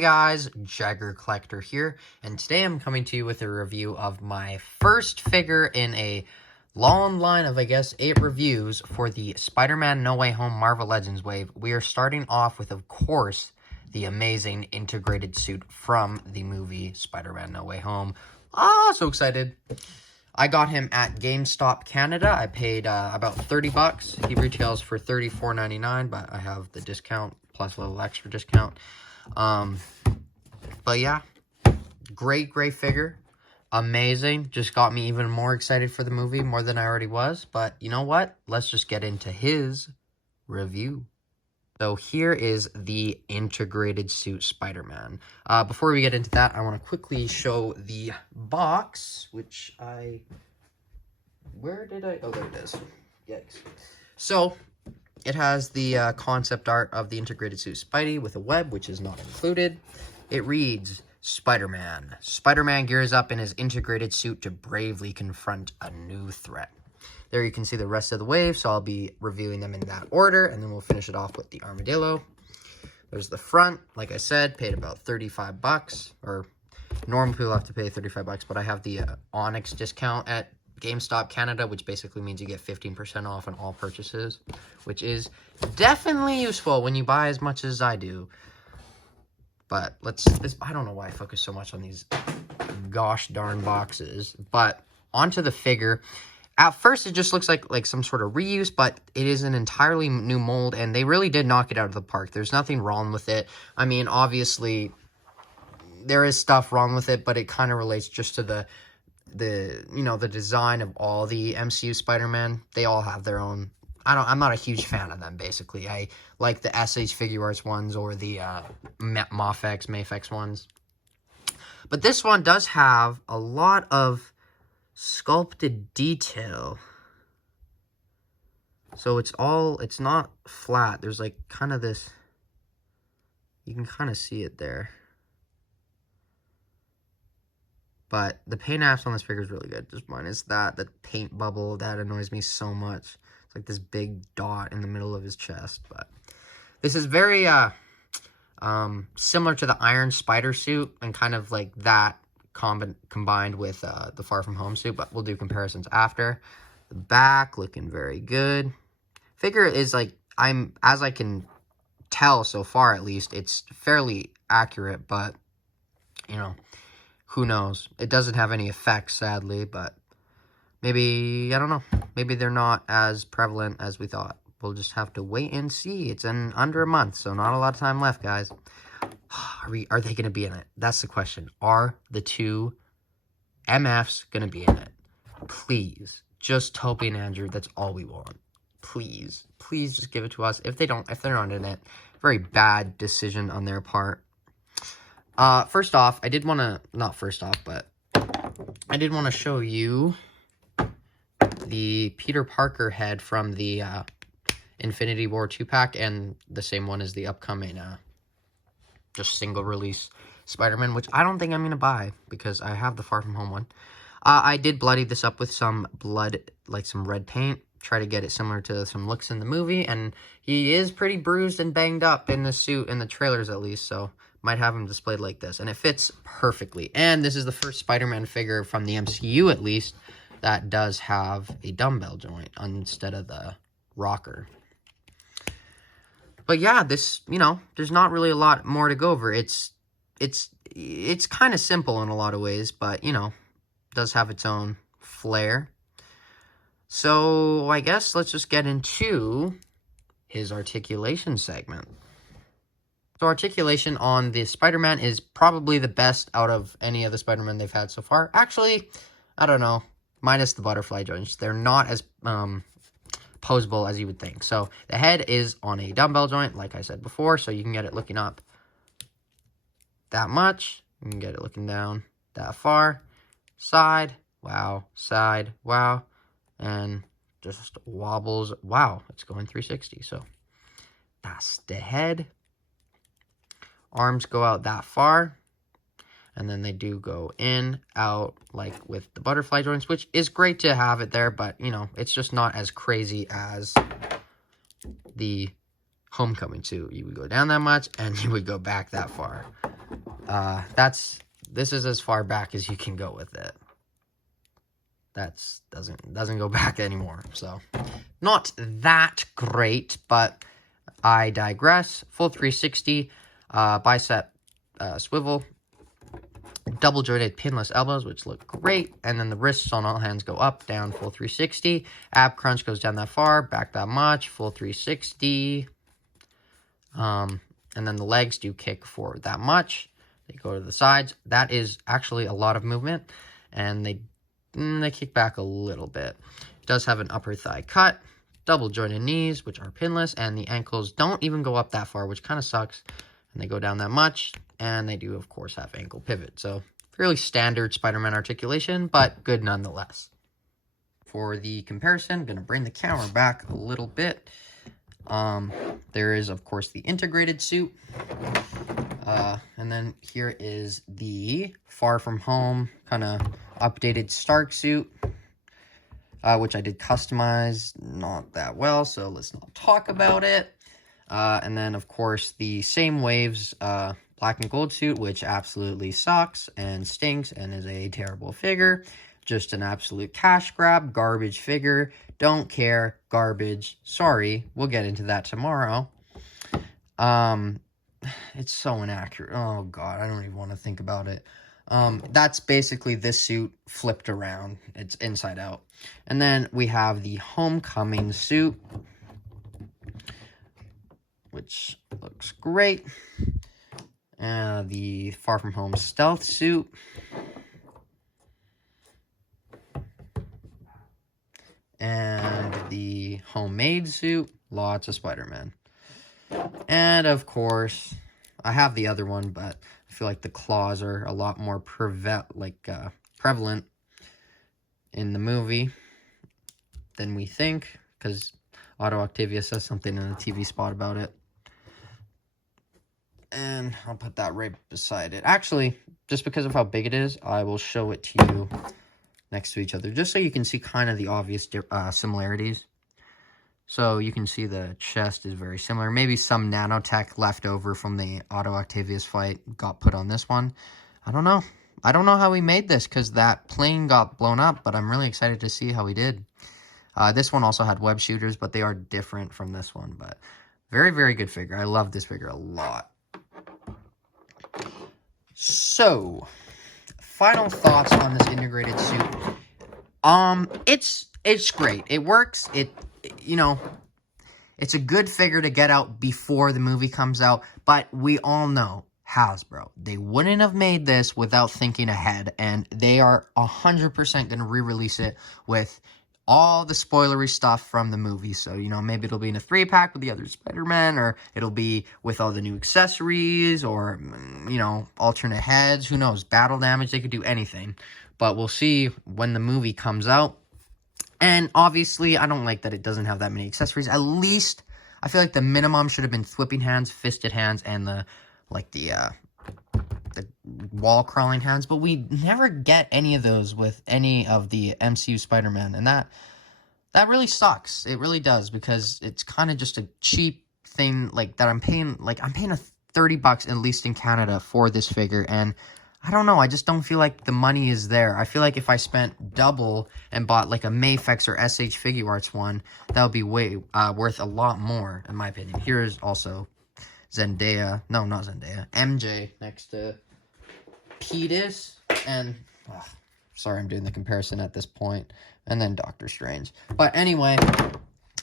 Hey guys, Jagger Collector here, and today I'm coming to you with a review of my first figure in a long line of, 8 reviews for the Spider-Man No Way Home Marvel Legends wave. We are starting off with, of course, the amazing integrated suit from the movie Spider-Man No Way Home. So excited. I got him at GameStop Canada. I paid about 30 bucks. He retails for $34.99, but I have the discount plus a little extra discount. But yeah, great figure. Amazing. Just got me even more excited for the movie, more than I already was. But you know what? Let's just get into his review. So here is the integrated suit Spider-Man. Before we get into that, I want to quickly show the box, which where did I... Oh, there it is. Yikes. So, it has the concept art of the integrated suit Spidey with a web, which is not included. It reads, Spider-Man. Spider-Man gears up in his integrated suit to bravely confront a new threat. There you can see the rest of the wave, so I'll be reviewing them in that order, and then we'll finish it off with the armadillo. There's the front. Like I said, paid about 35 bucks, or normal people have to pay 35 bucks, but I have the Onyx discount at GameStop Canada, which basically means you get 15% off on all purchases, which is definitely useful when you buy as much as I do. But I don't know why I focus so much on these gosh darn boxes, but onto the figure. At first, it just looks like some sort of reuse, but it is an entirely new mold, and they really did knock it out of the park. There's nothing wrong with it. I mean, obviously, there is stuff wrong with it, but it kind of relates just to the design of all the MCU Spider-Man. They all have their own... I'm not a huge fan of them, basically. I like the SH Figure Arts ones or the Mafex ones. But this one does have a lot of sculpted detail. So it's not flat. There's like kind of this... You can kind of see it there. But the paint apps on this figure is really good. Just minus that. The paint bubble, that annoys me so much. It's like this big dot in the middle of his chest. But this is very similar to the Iron Spider suit. And kind of like that combined with the Far From Home suit. But we'll do comparisons after. The back looking very good. Figure is like, as I can tell so far at least, it's fairly accurate. But, you know... Who knows? It doesn't have any effects, sadly, but maybe, I don't know. Maybe they're not as prevalent as we thought. We'll just have to wait and see. It's in under a month, so not a lot of time left, guys. Are they going to be in it? That's the question. Are the two MFs going to be in it? Please. Just Toby and Andrew. That's all we want. Please. Please just give it to us. If they're not in it, very bad decision on their part. First off, I did want to show you the Peter Parker head from the Infinity War 2-pack, and the same one as the upcoming just single-release Spider-Man, which I don't think I'm going to buy, because I have the Far From Home one. I did bloody this up with some blood, like some red paint, try to get it similar to some looks in the movie, and he is pretty bruised and banged up in the suit, in the trailers at least, so... Might have him displayed like this, and it fits perfectly. And this is the first Spider-Man figure from the MCU, at least, that does have a dumbbell joint instead of the rocker. But yeah, this, there's not really a lot more to go over. It's kind of simple in a lot of ways, but, does have its own flair. So, I guess let's just get into his articulation segment. So Articulation on the Spider-Man is probably the best out of any of the Spider-Man they've had so far. Actually, I don't know. Minus the butterfly joints. They're not as posable as you would think. So the head is on a dumbbell joint, like I said before. So you can get it looking up that much. You can get it looking down that far. Side. Wow. Side. Wow. And just wobbles. Wow. It's going 360. So that's the head. Arms go out that far, and then they do go in, out, like with the butterfly joints, which is great to have it there, but, it's just not as crazy as the Homecoming suit. You would go down that much, and you would go back that far. this is as far back as you can go with it. Doesn't go back anymore, so not that great, but I digress. Full 360, bicep swivel, double jointed pinless elbows, which look great, and then the wrists on all hands go up, down, full 360. Ab crunch goes down that far, back that much, full 360. And then the legs do kick forward that much. They go to the sides. That is actually a lot of movement, and they kick back a little bit. It does have an upper thigh cut, double jointed knees, which are pinless, and the ankles don't even go up that far, which kind of sucks. And they go down that much, and they do, of course, have ankle pivot. So fairly standard Spider-Man articulation, but good nonetheless. For the comparison, I'm going to bring the camera back a little bit. There is, of course, the integrated suit. And then here is the Far From Home kind of updated Stark suit, which I did customize not that well, so let's not talk about it. And then, of course, the Same Waves black and gold suit, which absolutely sucks and stinks and is a terrible figure. Just an absolute cash grab, garbage figure. Don't care, garbage. Sorry, we'll get into that tomorrow. It's so inaccurate. Oh, God, I don't even want to think about it. That's basically this suit flipped around. It's inside out. And then we have the Homecoming suit, which looks great. The Far From Home stealth suit. And the homemade suit. Lots of Spider-Man. And, of course, I have the other one, but I feel like the claws are a lot more prevalent in the movie than we think, because Otto Octavia says something in a TV spot about it. And I'll put that right beside it. Actually, just because of how big it is, I will show it to you next to each other, just so you can see kind of the obvious similarities. So you can see the chest is very similar. Maybe some nanotech left over from the Otto Octavius fight got put on this one. I don't know. I don't know how he made this, because that plane got blown up, but I'm really excited to see how he did. This one also had web shooters, but they are different from this one. But very, very good figure. I love this figure a lot. So, final thoughts on this integrated suit. It's great. It works. It's a good figure to get out before the movie comes out, but we all know Hasbro. They wouldn't have made this without thinking ahead, and they are 100% going to re-release it with all the spoilery stuff from the movie. So, maybe it'll be in a 3-pack with the other Spider-Man, or it'll be with all the new accessories, or, alternate heads. Who knows? Battle damage. They could do anything. But we'll see when the movie comes out. And obviously, I don't like that it doesn't have that many accessories. At least, I feel like the minimum should have been whipping hands, fisted hands, and the wall crawling hands. But we never get any of those with any of the MCU Spider-Man, and that really sucks. It really does, because it's kind of just a cheap thing that I'm paying. I'm paying $30 at least in Canada for this figure, and I don't know, I just don't feel like the money is there. I feel like if I spent double and bought a Mayfex or SH Figure Arts one, that would be way worth a lot more, in my opinion. Here's also Zendaya. No, not Zendaya. MJ next to Petus. And, sorry, I'm doing the comparison at this point. And then Doctor Strange. But anyway,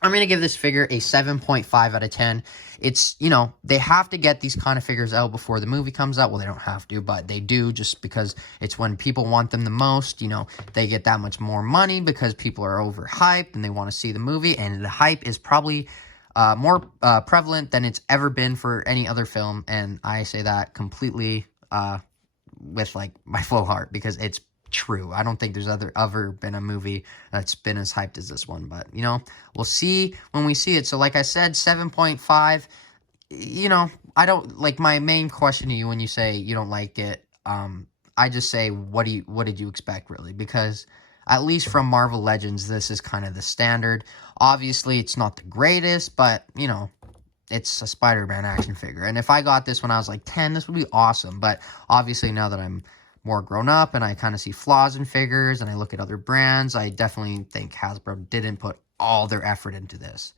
I'm going to give this figure a 7.5 out of 10. It's, they have to get these kind of figures out before the movie comes out. Well, they don't have to, but they do, just because it's when people want them the most. They get that much more money because people are overhyped and they want to see the movie. And the hype is probably more prevalent than it's ever been for any other film. And I say that completely with, my full heart, because it's true. I don't think there's ever been a movie that's been as hyped as this one, but we'll see when we see it. So like I said, 7.5. I don't my main question to you when you say you don't like it. I just say, what did you expect, really? Because at least from Marvel Legends, this is kind of the standard. Obviously, it's not the greatest, but it's a Spider-Man action figure. And if I got this when I was like 10, this would be awesome. But obviously now that I'm more grown up and I kind of see flaws in figures and I look at other brands, I definitely think Hasbro didn't put all their effort into this.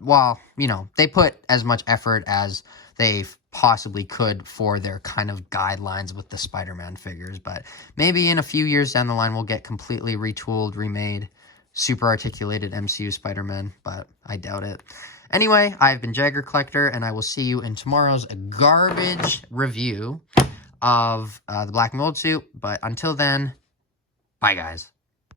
Well, you know, they put as much effort as they possibly could for their kind of guidelines with the Spider-Man figures. But maybe in a few years down the line, we'll get completely retooled, remade, super articulated MCU Spider-Man, but I doubt it. Anyway, I've been Jagger Collector, and I will see you in tomorrow's garbage review of the Black Mold Suit. But until then, bye, guys.